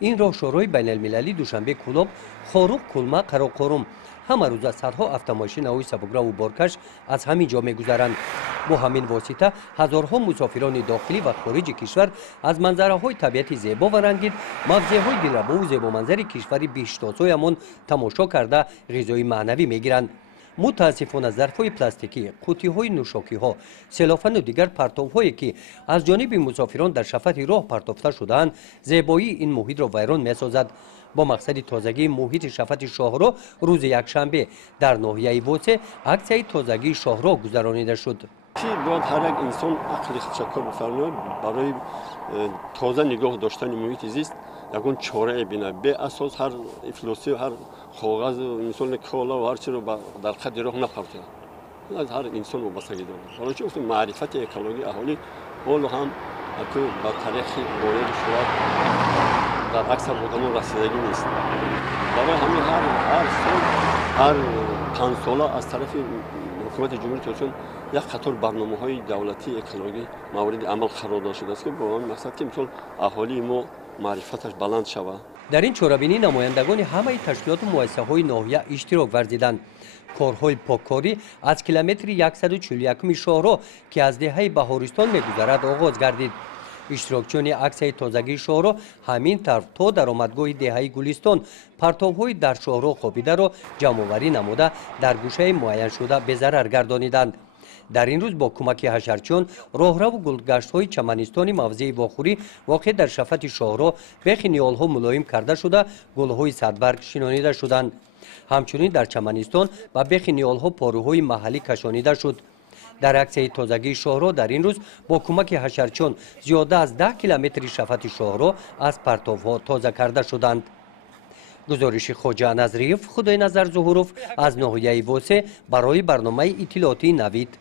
این راهشوهای بین المللی دوشنبه کلوب خاروق کلما قراقرم همه روز صدها автомاشین های سبکراه و بارکش از همین جا می‌گذرند. با همین واسطه هزارها مسافران داخلی و خارج کشور از منظره های طبیعتی زیبا و رنگین، موضع های دلربا و زیبا منظر کشوری بیشتاسویمان تماشا کرده غذای معنوی میگیرند. متاسفانه ظرف‌های پلاستیکی، قوطی‌های نوشاکی‌ها، سلافن و دیگر پرتوهایی که از جانب مسافران در شفت راه پرتافته شده‌اند، زیبایی این محیط را ویران می‌سازد. با مقصد تازگی محیط شفت شاهراه روز یکشنبه در ناحیه واسه اکسیای تازگی شاهراه گذرانیده شد. باید هر یک انسان عقل خودشکار بفرماید برای تازه نگاه داشتن محیط زیست یکون چاره بینه به اساس هر افلاسی و هر کاغذ و مثلا کالا و هر چی رو در خط راه نپرته. از هر انسان وابستگی داره. حالا چه معرفت اکولوژی اهالی حالا هم تو با تاریخ باید شود در اکثر آدمان رسیدگی نیست. برای همین هر سال هر 5 ساله از طرف حکومت جمهوری ترکیه یک قطار برنامه‌های دولتی اکولوژی مورد عمل قرار داده شده است که با این مقصد که مثلا اهالی ما معرفتش بلند شود. در این چورابینی نمایندگان همه تشکیلات و مؤسسه‌های ناحیه اشتراک ورزیدند. کارهای پاککاری از کیلومتر 141 شاهراه که از دهه بهارستان می‌گذرد آغاز گردید. اشتراکچیان عکس‌های تازگی شاهراه همین طرف تا درآمدگاه دهه گلستان پرتوهای در شاهراه خوابیده را جمع‌آوری نموده در گوشه معین شده به ضرر گردانیدند. در این روز با کمک حشرچیان راهرو و گلگشت‌های چمنستانی موضع واخوری واقع در شفت شاهراه به خیال‌ها ملایم کرده شده گل‌های صدبرگ شنانیده شدند. همچنین در چمنستان و به خیال‌ها پاروهای محلی کشانیده شد. در عکس‌های تازگی شاهراه در این روز با کمک حشرچیان زیاده از 10 کیلومتر شفت شاهراه از پرتوها تازه کرده شدند. گزارش خواجه نظریف خدای نظر ظهوروف از ناحیه واسه برای برنامه اطلاعاتی نوید.